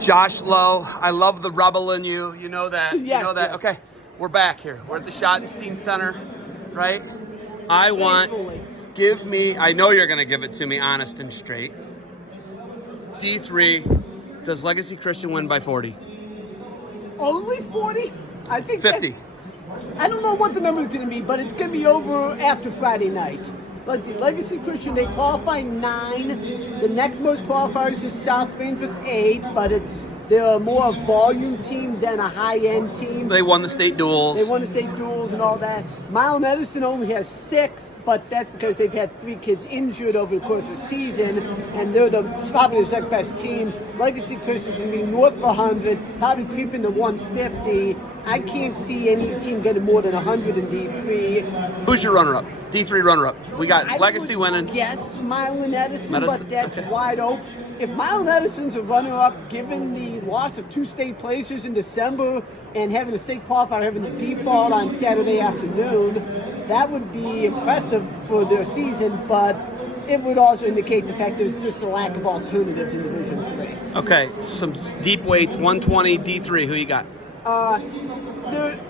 Josh Lowe, I love the rebel in you. You know that. Yes, You know that. yes. Okay, we're back here. We're at the Schottenstein Center, right? I want. Thankfully. Give me. I know you're gonna give it to me, honest and straight. D3. Does Legacy Christian win by 40? Only 40? I think 50. I don't know what the number is going to be, but it's going to be over after Friday night. Let's see. Legacy Christian, they qualify 9. The next most qualifiers is South Range with 8, but they're more a volume team than a high-end team. They won the state duels. They won the state duels and all that. Mile Edison only has 6, but that's because they've had 3 kids injured over the course of the season, and they're probably the second best team. Legacy Christian's going to be north of 100, probably creeping to 150. I can't see any team getting more than 100 in D3. Who's your runner-up? D3 runner-up. We got Legacy winning. Yes, Mile Edison, Medicine? but that's Okay. wide open. If Mile Edison's a runner-up, given the loss of 2 state places in December and having a state qualifier having a default on Saturday afternoon, that would be impressive for their season, but it would also indicate the fact there's just a lack of alternatives in Division 3. Okay, some deep weights, 120, D3. Who you got?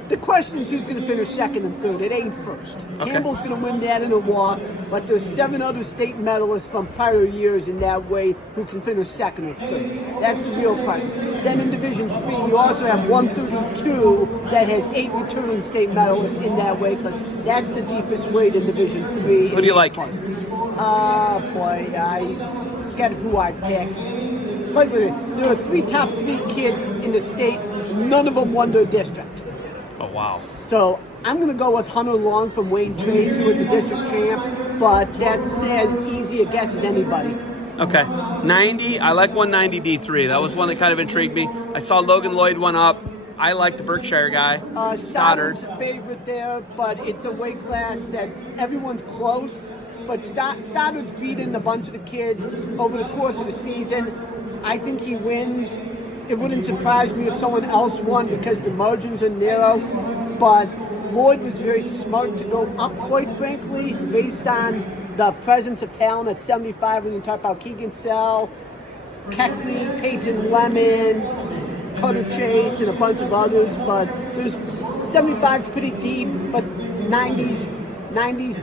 The question is who's going to finish second and third. It ain't first. Okay. Campbell's going to win that in a walk, but there's 7 other state medalists from prior years in that way who can finish second or third. That's the real question. Then in Division 3, you also have 132 that has 8 returning state medalists in that way, because that's the deepest weight in Division 3. Who do you like? Boy, I forget who I picked. Like, there are top 3 kids in the state. None of them won their district. Oh, wow. So I'm going to go with Hunter Long from Wayne Trace, who was a district champ, but that's as easy a guess as anybody. Okay. 90, I like 190 D3. That was one that kind of intrigued me. I saw Logan Lloyd went up. I like the Berkshire guy. Stoddard's a favorite there, but it's a weight class that everyone's close. But Stoddard's beaten a bunch of the kids over the course of the season. I think he wins. It wouldn't surprise me if someone else won because the margins are narrow, but Lloyd was very smart to go up, quite frankly, based on the presence of talent at 75 when you talk about Keegan Sell, Keckley, Peyton Lemon, Cutter Chase, and a bunch of others, but there's 75's pretty deep, but 90's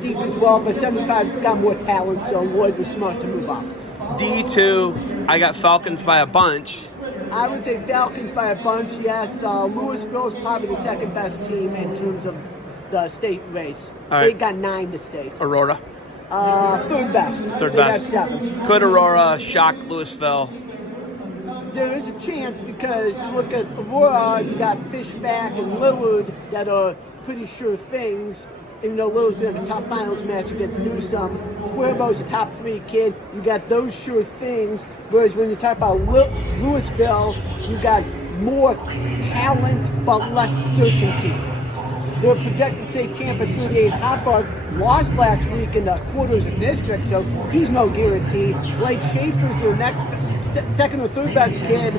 deep as well, but 75's got more talent, so Lloyd was smart to move up. D2, I got Falcons by a bunch. I would say Falcons by a bunch, yes. Louisville is probably the second best team in terms of the state race. All right. They got 9 to state. Aurora. Third best. Third They best. got 7. Could Aurora shock Louisville? There is a chance because you look at Aurora, you got Fishback and Lillard that are pretty sure things. Even though Lillard's going to have a tough finals match against Newsome, Cuervo's a top 3 kid. You got those sure things. Whereas when you talk about Louisville, you got more talent but less certainty. They're projected state champ at 38. Hopfarth lost last week in the quarters of district, so he's no guarantee. Blake Schaefer's their next second or third best kid.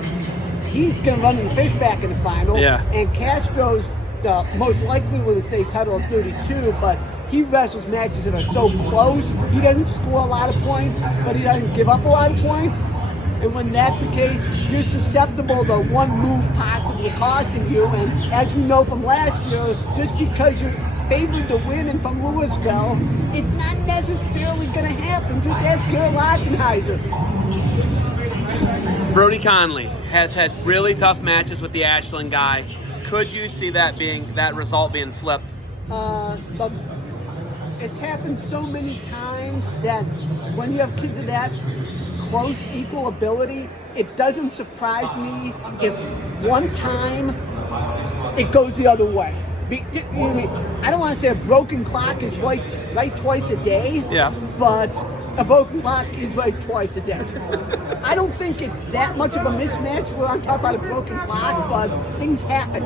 He's going to run in Fishback in the final. Yeah. And Castro's the most likely to win the state title at 32, but he wrestles matches that are so close. He doesn't score a lot of points, but he doesn't give up a lot of points. And when that's the case, you're susceptible to one move possibly costing you. And as we know from last year, just because you're favored to win and from Louisville, it's not necessarily going to happen. Just ask Carol Latzenheiser. Brody Conley has had really tough matches with the Ashland guy. Could you see that result being flipped? But it's happened so many times that when you have kids of that close equal ability, it doesn't surprise me if one time it goes the other way. I don't want to say a broken clock is right twice a day, but a broken clock is right twice a day. I don't think it's that much of a mismatch where I'm talking about a broken clock, but things happen.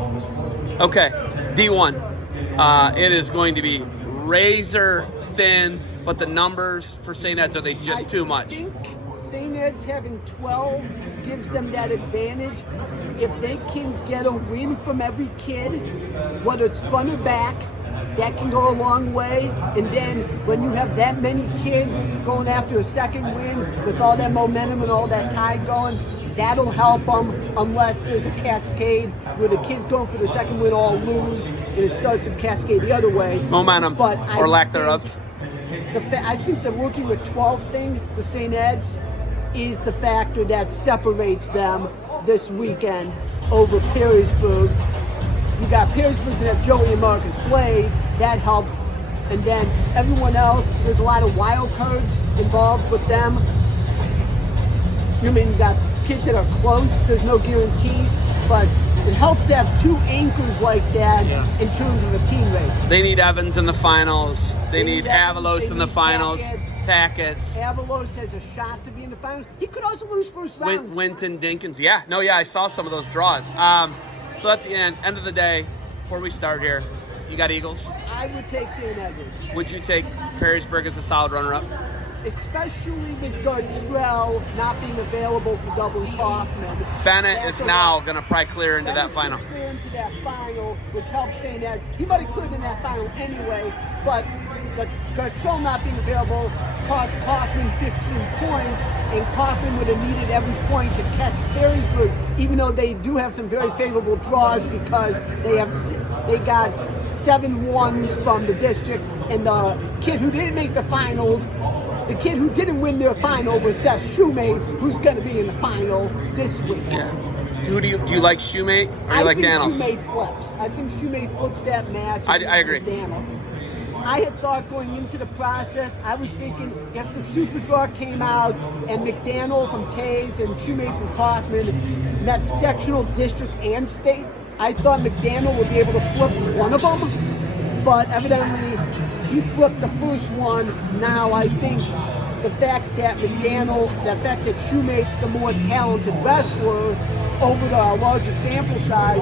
Okay, D1. It is going to be razor thin, but the numbers for St. Ed's, are they just too much? I think St. Ed's having 12 gives them that advantage. If they can get a win from every kid, whether it's front or back, that can go a long way. And then when you have that many kids going after a second win with all that momentum and all that tide going, That'll help them unless there's a cascade where the kids going for the second win all lose, and it starts to cascade the other way. Momentum, but or lack thereof. I think the rookie with 12 thing for St. Ed's is the factor that separates them this weekend over Perrysburg. You got Perrysburg that have Joey and Marcus Blaze. That helps. And then everyone else, there's a lot of wild cards involved with them. You mean you got kids that are close, there's no guarantees, but it helps to have two anchors like that in terms of a team race. They need Evans in the finals. They need Avalos in the finals. Tackett. Avalos has a shot to be in the finals. He could also lose first round. Winton Dinkins. Yeah, I saw some of those draws. So at the end of the day, before we start here, you got Eagles. I would take St. Edward. Would you take Perrysburg as a solid runner-up? Especially with Gartrell not being available for double Kaufman. Bennett is now going to probably clear into that final. Clear into that final, which helps St. Ed. He might have cleared in that final anyway, but Gartrell not being available cost Kaufman 15 points, and Kaufman would have needed every point to catch Perrysburg, even though they do have some very favorable draws because they got 7 ones from the district, and the kid who didn't make the finals. The kid who didn't win their final was Seth Shoemate, who's going to be in the final this week. Yeah. Who do you like, Shoemate or you like Daniels? I think Shoemate flips. I think Shoemate flips that match. I agree. I had thought going into the process, I was thinking if the Super Draw came out and McDaniel from Tays and Shoemate from Kaufman met sectional, district, and state, I thought McDaniel would be able to flip one of them, but evidently he flipped the first one. Now I think the fact that Shoemate's the more talented wrestler over the larger sample size,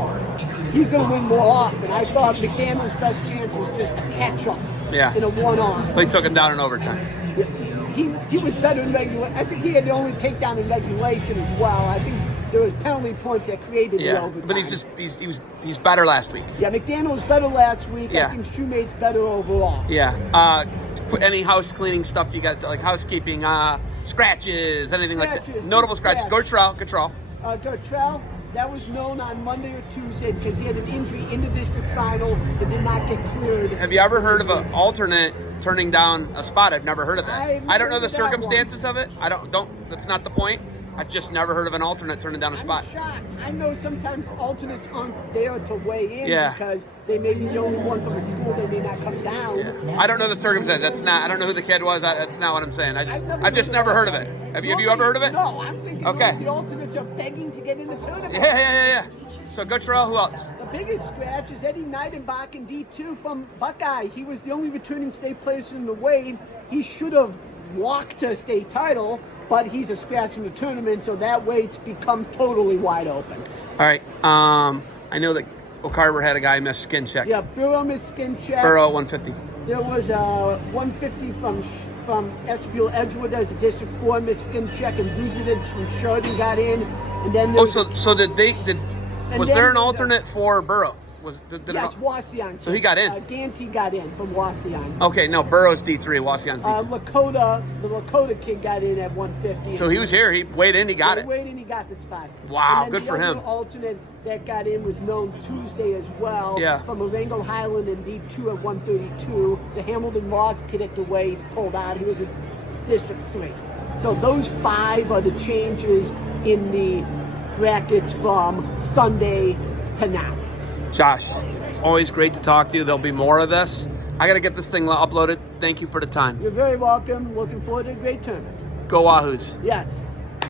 he's going to win more often. I thought McDaniel's best chance was just to catch up in a one-off. They took him down in overtime. He was better in regulation. I think he had the only takedown in regulation as well. I think there was penalty points that created the overtime. But he's better last week. Yeah, McDaniel was better last week. Yeah. I think Shoemate's better overall. Yeah. Any house cleaning stuff you got, like housekeeping, scratches, anything like that? Notable scratches. Gartrell. Gartrell, that was known on Monday or Tuesday because he had an injury in the district final that did not get cleared. Have you ever heard of an alternate turning down a spot? I've never heard of that. I don't know the circumstances of it. That's not the point. I've just never heard of an alternate turning down a spot. I'm shocked. I know sometimes alternates aren't there to weigh in because they may be the only one from the school. They may not come down. Yeah. I don't know the circumstances. I don't know who the kid was. That's not what I'm saying. I've just never heard of it. Have you ever heard of it? No, I'm thinking the alternates are begging to get in the tournament. Yeah. So Gartrell, who else? The biggest scratch is Eddie Neidenbach in D2 from Buckeye. He was the only returning state player in the weight. He should have walked to a state title, but he's a scratch in the tournament, so that weight's become totally wide open. All right. I know that O'Carver had a guy miss skin check. Yeah, Burrow missed skin check. Burrow at 150. There was a 150 from Asheville Edgewood. There's a District 4 missed skin check, and Buzidich from Chardon got in. And then was there an alternate for Burrow? Yes, Wasion. So he got in. Ganty got in from Wasion. Okay, no, Burrow's D3, Wasion's D3. The Lakota kid got in at 150. So he was here. He weighed in. He got it. He weighed in. He got the spot. Wow, good for him. The alternate that got in was known Tuesday as well. Yeah. From Marengo Highland in D2 at 132. The Hamilton Ross kid at the weight pulled out. He was in District 3. So those 5 are the changes in the brackets from Sunday to now. Josh, it's always great to talk to you. There'll be more of this. I got to get this thing uploaded. Thank you for the time. You're very welcome. Looking forward to a great tournament. Go Wahoos. Yes.